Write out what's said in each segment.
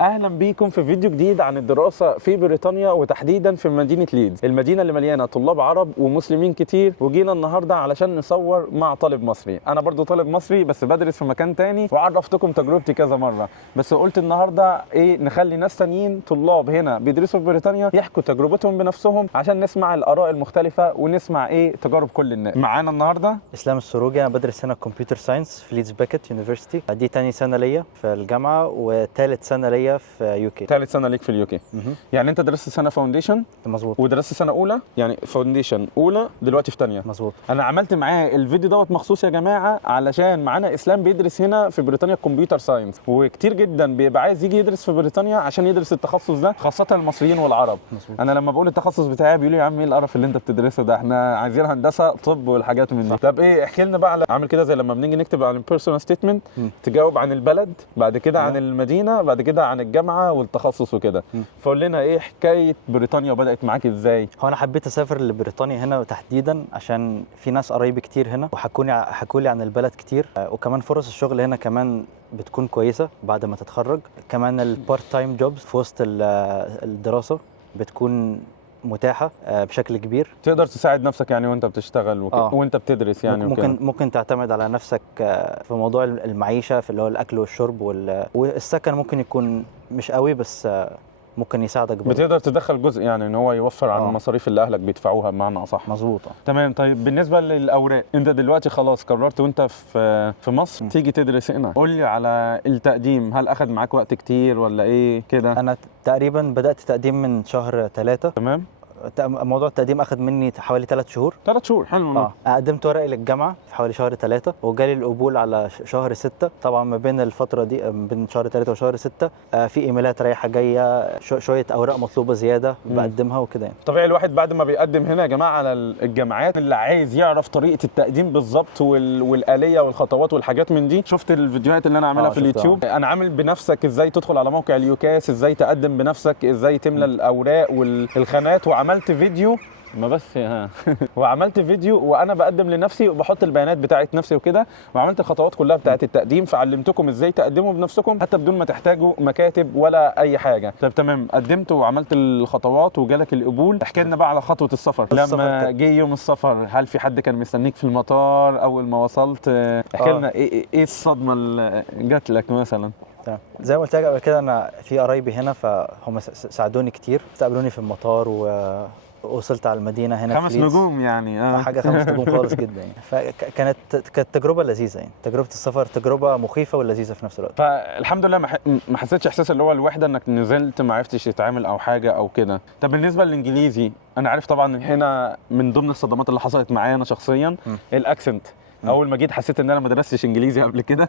اهلا بيكم في فيديو جديد عن الدراسه في بريطانيا وتحديدا في مدينه ليدز، المدينه اللي مليانه طلاب عرب ومسلمين كتير. وجينا النهارده علشان نصور مع طالب مصري. انا برضو طالب مصري بس بدرس في مكان تاني، وعرفتكم تجربتي كذا مره، بس قلت النهارده نخلي ناس تانيين طلاب هنا بيدرسوا في بريطانيا يحكوا تجربتهم بنفسهم عشان نسمع الاراء المختلفه ونسمع تجارب كل الناس. معانا النهارده اسلام السروجي. انا بدرس هنا كمبيوتر ساينس في ليدز باكت يونيفرسيتي. دي تاني سنه ليا في الجامعه وثالث سنه ليا في يو كي. ثالث سنه ليك في اليو كي. يعني انت درست سنه فاونديشن مظبوط، ودرست سنه اولى، يعني فاونديشن اولى دلوقتي في ثانيه. مظبوط. انا عملت معاه الفيديو دوت مخصوص يا جماعه علشان معانا اسلام بيدرس هنا في بريطانيا كمبيوتر ساينس، وكتير جدا بيبقى عايز يجي يدرس في بريطانيا عشان يدرس التخصص ده، خاصه المصريين والعرب. مظبوط. انا لما بقول التخصص بتاعي بيقولوا يا عم ايه القرف اللي انت بتدرسه ده، احنا عايزين هندسه طب والحاجات من دي. طب احكي لنا بقى عامل كده زي لما بنيجي نكتب عن البيرسونال ستيتمنت، تجاوب عن البلد، بعد كده عن المدينه، بعد كده عن الجامعه والتخصص وكده. فقول لنا ايه حكايه بريطانيا وبدات معاك ازاي؟ هو انا حبيت اسافر لبريطانيا هنا تحديدا عشان في ناس قرايبي كتير هنا حكوا لي عن البلد كتير، وكمان فرص الشغل هنا كمان بتكون كويسه بعد ما تتخرج. كمان البارت تايم جوبز في وسط الدراسه بتكون متاحه بشكل كبير. تقدر تساعد نفسك يعني وانت بتشتغل وانت بتدرس يعني ممكن تعتمد على نفسك في موضوع المعيشه، في اللي هو الاكل والشرب والسكن ممكن يكون مش قوي بس ممكن يساعدك برضه. بتقدر تدخل جزء يعني ان هو يوفر عن المصاريف اللي اهلك بيدفعوها بمعنى اصح. مظبوط. تمام. طيب بالنسبه للاوراق، انت دلوقتي خلاص قررت وانت في مصر تيجي تدرس هنا، قول لي على التقديم، هل اخذ معاك وقت كتير ولا ايه كده؟ انا تقريبا بدات تقديم من شهر 3. تمام. موضوع التقديم اخذ مني حوالي 3 شهور. 3 شهور، حلو. قدمت ورقي للجامعه في حوالي شهر 3 وجالي القبول على شهر 6. طبعا ما بين الفتره دي بين شهر 3 وشهر 6 في ايميلات رايحه جايه، شويه اوراق مطلوبه زياده بقدمها وكده يعني. طبيعي الواحد بعد ما بيقدم هنا يا جماعه على الجامعات، اللي عايز يعرف طريقه التقديم بالظبط والآلية والخطوات والحاجات من دي، شفت الفيديوهات اللي انا عاملها في اليوتيوب. انا عامل بنفسك ازاي تدخل على موقع اليوكاس، ازاي تقدم بنفسك، ازاي تملى الاوراق والخانات، وعملت فيديو ما بس وعملت فيديو وانا بقدم لنفسي وبحط البيانات بتاعت نفسي وكده، وعملت الخطوات كلها بتاعت التقديم، فعلمتكم ازاي تقدموا بنفسكم حتى بدون ما تحتاجوا مكاتب ولا اي حاجه. طب تمام، قدمت وعملت الخطوات وجالك القبول. احكي لنا بقى على خطوه السفر. لما جه يوم السفر، هل في حد كان مستنيك في المطار اول ما وصلت؟ احكي لنا ايه الصدمه اللي جات لك مثلا؟ زي ما قلت لك قبل كده، انا في قرايبي هنا فهم ساعدوني كتير، استقبلوني في المطار ووصلت على المدينه هنا 5 نجوم يعني. حاجه 5 نجوم خالص جدا يعني. فكانت تجربه لذيذه يعني. تجربه السفر تجربه مخيفه ولذيذه في نفس الوقت. فالحمد لله ما حسيتش احساس اللي هو الوحده انك نزلت ما عرفتش تتعامل او حاجه او كده. طب بالنسبه للانجليزي، انا عارف طبعا هنا من ضمن الصدمات اللي حصلت معايا انا شخصيا الاكسنت. اول ما جيت حسيت ان انا ما درستش انجليزي قبل كده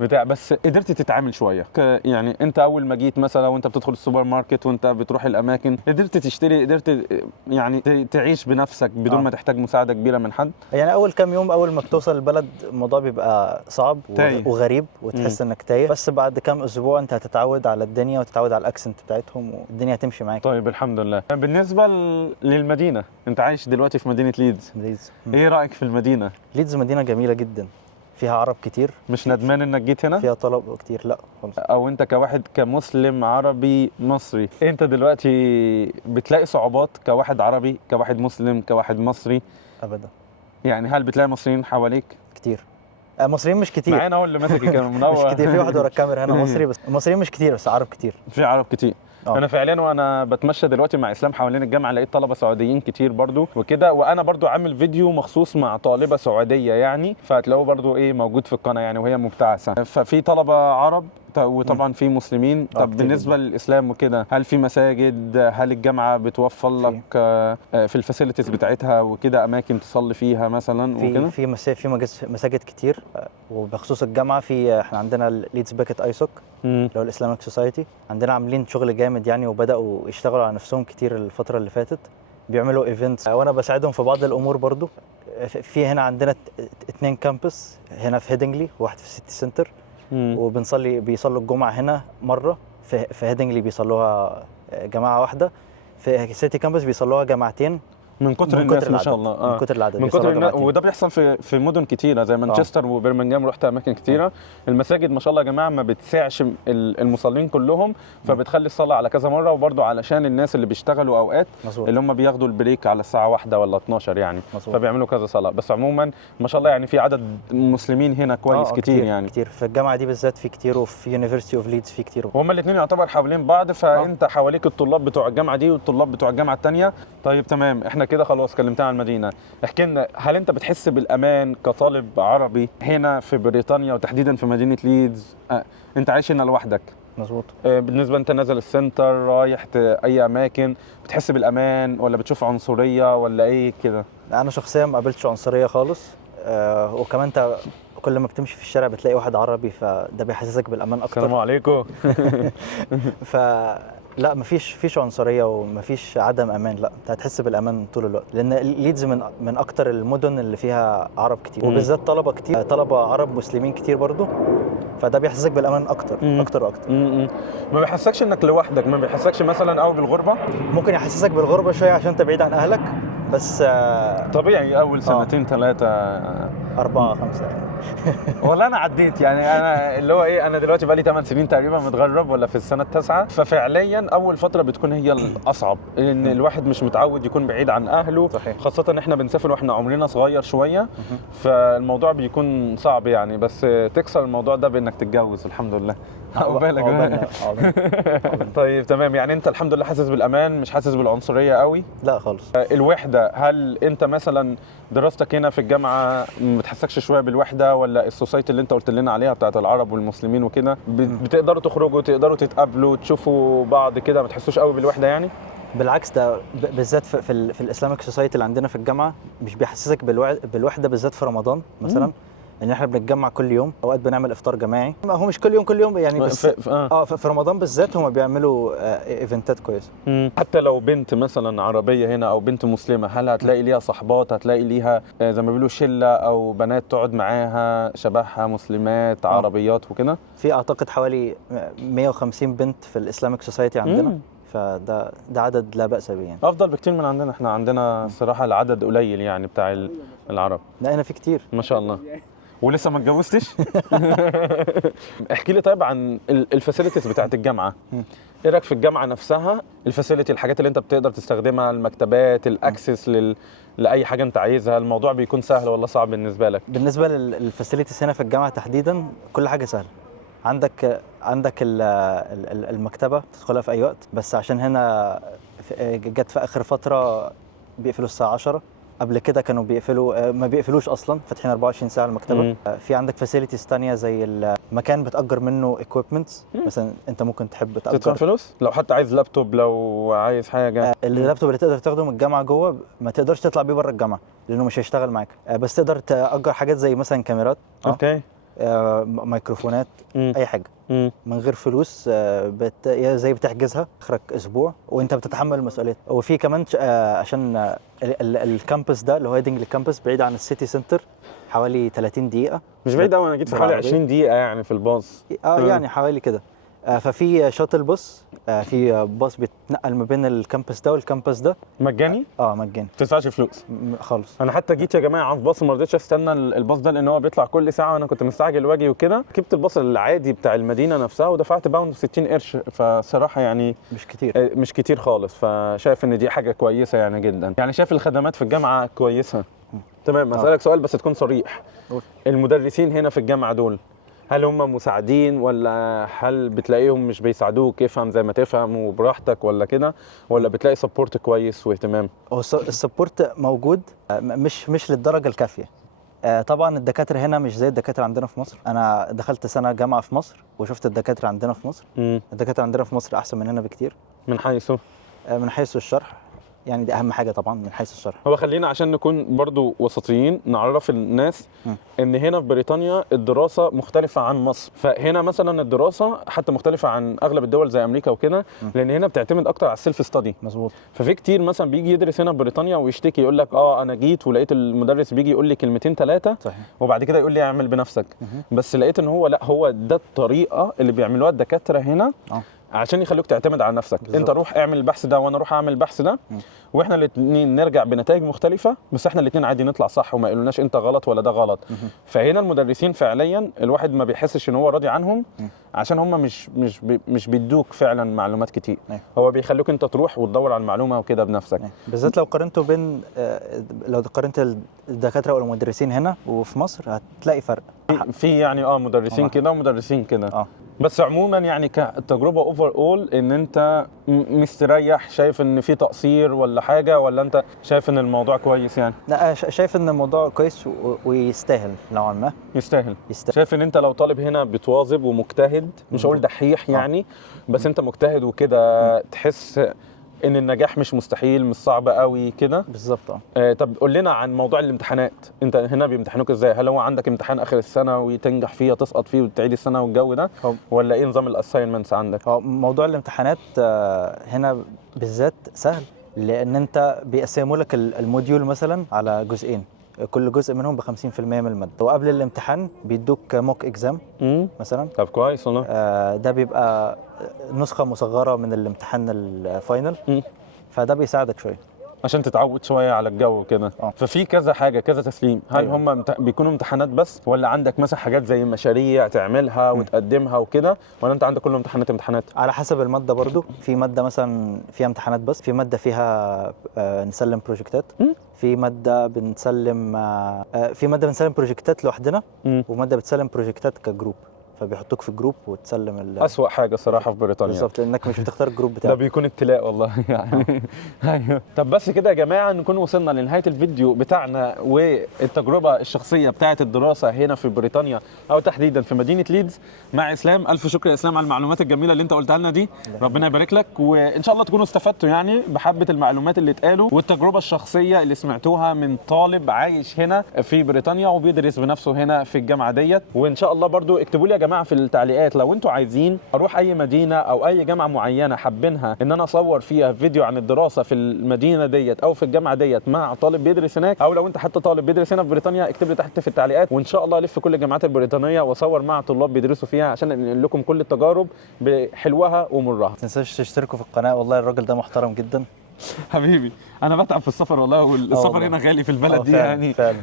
بس قدرت تتعامل شويه. يعني انت اول ما جيت مثلا وانت بتدخل السوبر ماركت وانت بتروح الاماكن، قدرت تشتري، قدرت يعني تعيش بنفسك بدون ما تحتاج مساعده كبيره من حد؟ يعني اول كام يوم اول ما بتوصل البلد الموضوع بيبقى صعب وغريب وتحس انك تايه، بس بعد كام اسبوع انت هتتعود على الدنيا وتتعود على الاكسنت بتاعتهم والدنيا هتمشي معاك. طيب الحمد لله. بالنسبه للمدينه، انت عايش دلوقتي في مدينه ليدز. ايه رايك في المدينه؟ ليدز مدينة جميلة جدا، فيها عرب كتير. مش ندمان انك جيت هنا؟ فيها طلب كتير، لا خالص. او انت كواحد كمسلم عربي مصري، انت دلوقتي بتلاقي صعوبات كواحد عربي، كواحد مسلم، كواحد مصري؟ ابدا. يعني هل بتلاقي مصريين حواليك؟ كتير. مصريين مش كتير. معانا هو اللي ماسك الكاميرا منور. مش كتير، في واحد ورا الكاميرا هنا مصري، بس المصريين مش كتير بس عرب كتير. في عرب كتير. انا فعليا وانا بتمشى دلوقتي مع اسلام حوالين الجامعه لقيت طلبه سعوديين كتير برضو وكده، وانا برضو عامل فيديو مخصوص مع طالبه سعوديه يعني، فهتلاقوه برضو موجود في القناه يعني، وهي مبتعثه. ففي طلبه عرب وطبعا في مسلمين. طب بالنسبه للاسلام وكده، هل في مساجد؟ هل الجامعه بتوفر لك في الفاسيلتيز بتاعتها وكده اماكن تصلي فيها مثلا وكده؟ في مساجد كتير. وبخصوص الجامعه، احنا عندنا ليدز باكت ايسوك اللي هو الاسلامك سوسايتي، عندنا عاملين شغل جامد يعني، وبداوا يشتغلوا على نفسهم كتير الفتره اللي فاتت، بيعملوا ايفنتس وانا بساعدهم في بعض الامور برضو. في هنا عندنا 2 كامبس، هنا في هيدنجلي وواحد في سيتي سنتر، بيصلوا الجمعه هنا مره، في هيدنجلي بيصلوها جماعه واحده، في سيتي كامبس بيصلوها جماعتين، من كتر الناس ما شاء الله. من كتر العدد من كتر الناس. وده بيحصل في مدن كتيره زي مانشستر وبرمنجهام، رحت اماكن كتيره. المساجد ما شاء الله يا جماعه ما بتسعش المصلين كلهم، فبتخلي الصلاه على كذا مره، وبرده علشان الناس اللي بيشتغلوا اوقات مزبوط. اللي هم بياخدوا البريك على الساعه 1 ولا 12 يعني، مزبوط. فبيعملوا كذا صلاه. بس عموما ما شاء الله يعني في عدد مسلمين هنا كويس كتير يعني كتير في الجامعه دي بالذات، في كتير، وفي يونيفرسيتي اوف ليدز في كتير، وهم الاثنين يعتبر حوالين بعض. فانت حواليك الطلاب بتوع الجامعه دي والطلاب بتوع الجامعه الثانيه. طيب تمام، احنا كده خلاص كلمتنا عن المدينه. احكي لنا، هل انت بتحس بالامان كطالب عربي هنا في بريطانيا وتحديدا في مدينه ليدز؟ انت عايش هنا لوحدك. مظبوط. بالنسبه انت نازل السنتر رايح اي اماكن، بتحس بالامان ولا بتشوف عنصريه ولا ايه كده؟ انا شخصيا ما قابلتش عنصريه خالص. وكمان انت كل ما بتمشي في الشارع بتلاقي واحد عربي، فده بيحسسك بالامان اكتر. السلام عليكم. لا مفيش عنصريه ومفيش عدم امان، لا انت هتحس بالامان طول الوقت، لان ليدز من اكتر المدن اللي فيها عرب كتير، وبالذات طلبه كتير، طلبه عرب مسلمين كتير برضو، فده بيحسسك بالامان اكتر اكتر واكتر. ما بيحسسكش انك لوحدك؟ ما بيحسسكش مثلا قوي بالغربه؟ ممكن يحسسك بالغربه شويه عشان انت بعيد عن اهلك، بس طبيعي اول سنتين 3 4 5 يعني. والله انا عديت يعني، انا اللي هو ايه، انا دلوقتي بقى لي 8 سنين تقريبا متغرب، ولا في السنه التاسعه. ففعليا اول فتره بتكون هي الاصعب، لان الواحد مش متعود يكون بعيد عن اهله. صحيح. خاصه ان احنا بنسافر واحنا عمرنا صغير شويه، فالموضوع بيكون صعب يعني. بس تكسر الموضوع ده بانك تتجوز الحمد لله. عقبالك. طيب تمام، يعني انت الحمد لله حاسس بالامان، مش حاسس بالعنصريه قوي؟ لا خالص. الوحده، هل انت مثلا دراستك هنا في الجامعه ما بتحسكش شويه بالوحده، ولا السوسايتي اللي انت قلت لنا عليها بتاعت العرب والمسلمين وكده بتقدروا تخرجوا، تقدروا تتقابلوا، تشوفوا بعض كده، ما بتحسوش قوي بالوحده يعني؟ بالعكس، ده بالذات في الاسلامك سوسايتي اللي عندنا في الجامعه مش بيحسسك بالوحده، بالذات في رمضان مثلا. يعني احنا بنتجمع كل يوم، اوقات بنعمل افطار جماعي، هو مش كل يوم يعني، بس في رمضان بالذات هم بيعملوا ايفنتات كويسه. حتى لو بنت مثلا عربيه هنا او بنت مسلمه، هل هتلاقي ليها صحبات، هتلاقي ليها زي ما بيقولوا شله او بنات تقعد معاها شبهها مسلمات عربيات وكده؟ في اعتقد حوالي 150 بنت في الاسلامك سوسايتي عندنا. فده عدد لا بأس به يعني. افضل بكتير من عندنا. احنا عندنا الصراحه العدد قليل يعني بتاع العرب. لا هنا في كتير ما شاء الله. ولسه ما اتجوزتش؟ احكي لي طيب عن الفاسيلتيز بتاعت الجامعه. ايه رايك في الجامعه نفسها؟ الفاسيلتي، الحاجات اللي انت بتقدر تستخدمها، المكتبات، الاكسس لاي حاجه انت عايزها، الموضوع بيكون سهل ولا صعب بالنسبه لك؟ بالنسبه للفاسيلتيز هنا في الجامعه تحديدا كل حاجه سهله. عندك المكتبه تدخلها في اي وقت، بس عشان هنا جت في اخر فتره بيقفلوا الساعه 10. قبل كده كانوا بيقفلوا، ما بيقفلوش اصلا، فاتحين 24 ساعه المكتبه. في عندك فاسيلتيز ثانيه زي المكان بتأجر منه ايكويبمنتس، مثلا انت ممكن تحب تأجر. تدفع فلوس لو حتى عايز لابتوب، لو عايز حاجه. اللابتوب اللي تقدر تاخده من الجامعه جوه ما تقدرش تطلع بيه بره الجامعه لانه مش هيشتغل معاك، بس تقدر تأجر حاجات زي مثلا كاميرات، اوكي، ميكروفونات، اي حاجه من غير فلوس. زي بتحجزها اخرك اسبوع وانت بتتحمل المسؤوليه. وفي كمان عشان الكامبس ده اللي هو هيدنج الكامبس بعيد عن السيتي سنتر حوالي 30 دقيقه. مش بعيد قوي، انا جيت في حوالي 20 دقيقه يعني في الباص. يعني حوالي كده. ففي شاتل باص، في باص بيتنقل ما بين الكامبس ده والكامبس ده. مجاني؟ مجاني، ما بتدفعش فلوس خالص. انا حتى جيت يا جماعه على الباص، ما رضيتش استنى الباص ده لان هو بيطلع كل ساعه وانا كنت مستعجل واجي وكده. ركبت الباص العادي بتاع المدينه نفسها ودفعت باوند 60 قرش، فصراحه يعني مش كتير خالص. فشايف ان دي حاجه كويسه يعني جدا. يعني شايف الخدمات في الجامعه كويسه. تمام. اسالك سؤال بس تكون صريح. المدرسين هنا في الجامعه دول هل هم مساعدين، ولا هل بتلاقيهم مش بيساعدوك افهم زي ما تفهم وبراحتك ولا كده، ولا بتلاقي سبورت كويس واهتمام؟ هو السبورت موجود، مش للدرجه الكافيه. طبعا الدكاتره هنا مش زي الدكاتره عندنا في مصر. انا دخلت سنه جامعه في مصر وشفت الدكاتره عندنا في مصر. الدكاتره عندنا في مصر احسن من هنا بكتير. من حيث الشرح، يعني دي اهم حاجه طبعا من حيث الشرح. هو خلينا عشان نكون برضو وسطيين نعرف الناس ان هنا في بريطانيا الدراسه مختلفه عن مصر. فهنا مثلا الدراسه حتى مختلفه عن اغلب الدول زي امريكا وكده، لان هنا بتعتمد اكتر على السيلف ستادي. مظبوط. ففي كتير مثلا بيجي يدرس هنا في بريطانيا ويشتكي يقول لك انا جيت ولقيت المدرس بيجي يقول لي كلمتين 3 وبعد كده يقول لي اعمل بنفسك. بس لقيت ان هو لا، هو ده الطريقه اللي بيعملوها الدكاتره هنا عشان يخلوك تعتمد على نفسك. بالزبط. انت روح اعمل البحث ده وانا اروح اعمل البحث ده، واحنا الاثنين نرجع بنتائج مختلفه، بس احنا الاثنين عادي نطلع صح وما يقولوناش انت غلط ولا ده غلط. فهنا المدرسين فعليا الواحد ما بيحسش ان هو راضي عنهم، عشان هم مش بيدوك فعلا معلومات كتير. هو بيخلوك انت تروح وتدور على المعلومه وكده بنفسك. بالذات لو قارنته بين لو قارنت الدكاتره والمدرسين هنا وفي مصر هتلاقي فرق. في يعني مدرسين كده ومدرسين كده. بس عموما يعني كتجربه اوفر اول، ان انت مستريح، شايف ان في تقصير ولا حاجه، ولا انت شايف ان الموضوع كويس يعني؟ لا، شايف ان الموضوع كويس ويستاهل نوعا ما. يستاهل. شايف ان انت لو طالب هنا بتواظب ومجتهد، مش هقول دحيح يعني، بس انت مجتهد وكده، تحس ان النجاح مش مستحيل، مش صعب قوي كده. بالظبط. طب قول لنا عن موضوع الامتحانات. انت هنا بيمتحنوك ازاي؟ هل هو عندك امتحان اخر السنه وتنجح فيه تسقط فيه وتعيد السنه والجو ده، ولا ايه نظام الاساينمنتس عندك؟ موضوع الامتحانات هنا بالذات سهل، لان انت بيقسموا لك الموديول مثلا على جزئين، كل جزء منهم ب 50% من الماده، وقبل الامتحان بيدوك موك اكزام مثلا. طب كويس والله. ده بيبقى نسخه مصغره من الامتحان الفاينل، فده بيساعدك شويه عشان تتعود شويه على الجو كده. ففي كذا حاجه، كذا تسليم. هل هم بيكونوا امتحانات بس، ولا عندك مثلا حاجات زي مشاريع تعملها وتقدمها وكده، ولا انت عندك كله امتحانات؟ على حسب الماده برضو. في ماده مثلا فيها امتحانات بس، في ماده فيها نسلم بروجكتات، في ماده بنسلم بروجكتات لوحدنا، وماده بتسلم بروجكتات كجروب، فبيحطوك في جروب وتسلم أسوأ حاجة صراحة في بريطانيا. بالظبط، لانك مش بتختار الجروب بتاعك. ده بيكون ابتلاء والله يعني. ايوه. طب بس كده يا جماعه نكون وصلنا لنهايه الفيديو بتاعنا والتجربه الشخصيه بتاعه الدراسه هنا في بريطانيا، او تحديدا في مدينه ليدز، مع اسلام. الف شكر يا اسلام على المعلومات الجميله اللي انت قلتها لنا دي. ربنا يبارك لك، وان شاء الله تكونوا استفدتوا يعني بحبه المعلومات اللي اتقالوا والتجربه الشخصيه اللي سمعتوها من طالب عايش هنا في بريطانيا وبيدرس بنفسه هنا في الجامعه ديت. وان شاء الله برضو اكتبوا لي يا جماعه في التعليقات لو انتوا عايزين اروح اي مدينه او اي جامعه معينه حابينها ان انا اصور فيها فيديو عن الدراسه في المدينه ديت او في الجامعه ديت مع طالب بيدرس هناك، او لو انت حتى طالب بيدرس هنا في بريطانيا، اكتب لي تحت في التعليقات، وان شاء الله الف كل الجامعات البريطانيه واصور مع طلاب بيدرسوا فيها عشان انقل لكم كل التجارب بحلوها ومرها. ما تنساش تشتركوا في القناه، والله الراجل ده محترم جدا. حبيبي انا بتعب في السفر والله، والسفر هنا غالي في البلد دي يعني. فعلا.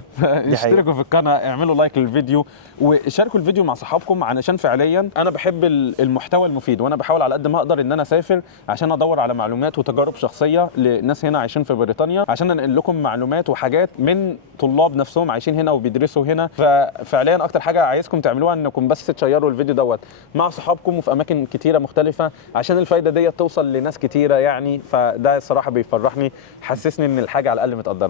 اشتركوا في القناه، اعملوا لايك للفيديو، وشاركوا الفيديو مع صحابكم، علشان فعليا انا بحب المحتوى المفيد، وانا بحاول على قد ما اقدر ان انا اسافر عشان ادور على معلومات وتجارب شخصيه لناس هنا عايشين في بريطانيا، عشان انقل لكم معلومات وحاجات من طلاب نفسهم عايشين هنا وبيدرسوا هنا. ففعليا اكتر حاجه عايزكم تعملوها انكم بس تشيروا الفيديو دوت مع صحابكم وفي اماكن كتيره مختلفه، عشان الفايده ديت توصل لناس كتيره يعني. فده الصراحه بيفرحني، حسسني ان الحاجه على الاقل متقدره.